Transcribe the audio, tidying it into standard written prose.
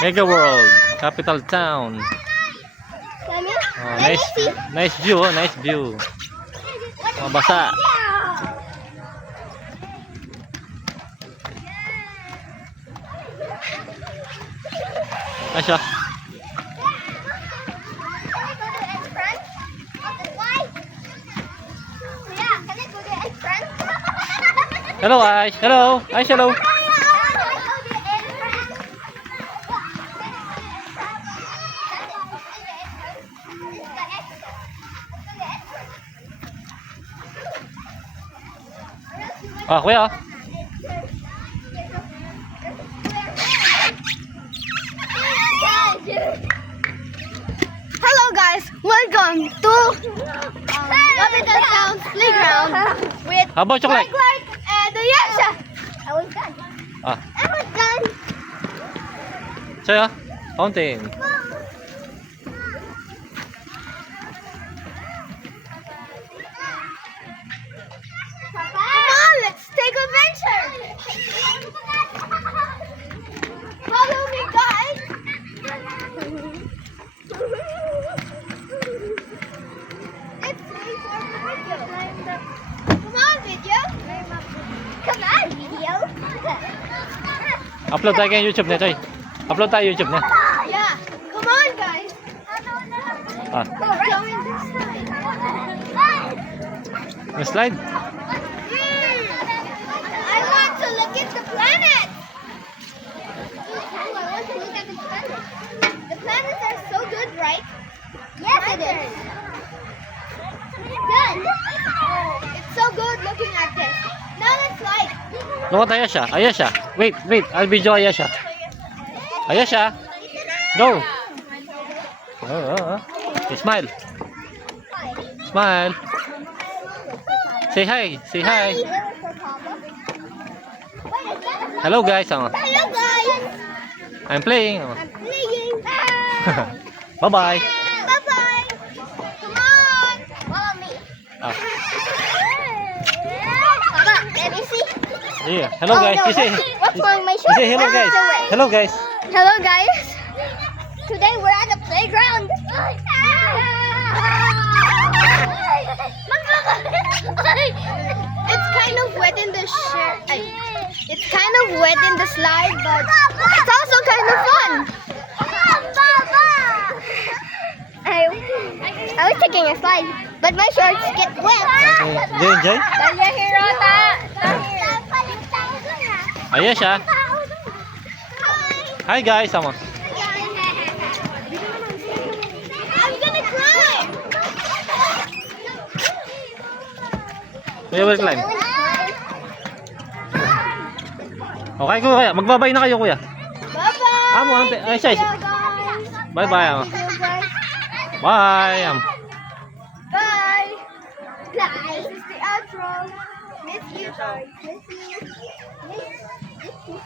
Mega World, capital town. Oh, nice view, oh, nice view. Oh, basa. Asya. Hello, Aish. Hello. Aish, hello. Ah, kuya. Hello guys, welcome to Capital Town's playground with How about chocolate? Clark and Yasha. I was done. Ah, I was done. saya. Fountain. Come on, let's take adventure. Follow me, guys. Let's wait for the video. Come on, video. Come on, video. Upload tayo kay YouTube na, Choy. Upload tayo YouTube na. Yeah, come on, guys. Ah, Go in this side. may slide. I want to look at the planet. I want to look at the planet. The planets are so good, right? Yes, it is. Good. It's so good looking at this. Now let's slide. Look at Ayesha. Ayesha. Wait. I'll video Ayesha. Ayesha. Go. Okay, smile. Smile. Say hi. Say hi. Hello, guys. Hello, guys. I'm playing. I'm playing. Bye-bye. Bye-bye. Come on. Follow me. Ah, Papa, let me see. yeah. Hello, guys. You say, What's wrong with my you shirt? say hello, guys. Hello, guys. Hello, guys. Today we're at the playground. It's kind of wet in the shirt. It's kind of wet in the slide, but it's also kind of fun. I was taking a slide, but my shorts get wet. Okay. Do you enjoy? Dahlia Hirota. Ayesha. Hi, guys. Sama. I'm gonna cry. Kuya, will climb. Okay, kuya. Magbabay na kayo, kuya. Bye-bye. Amo, ante. Ayesha. Guys. Bye-bye. Ama. Bye. Bye. Guys, this is the outro. Miss you, guys. Miss you. Miss you.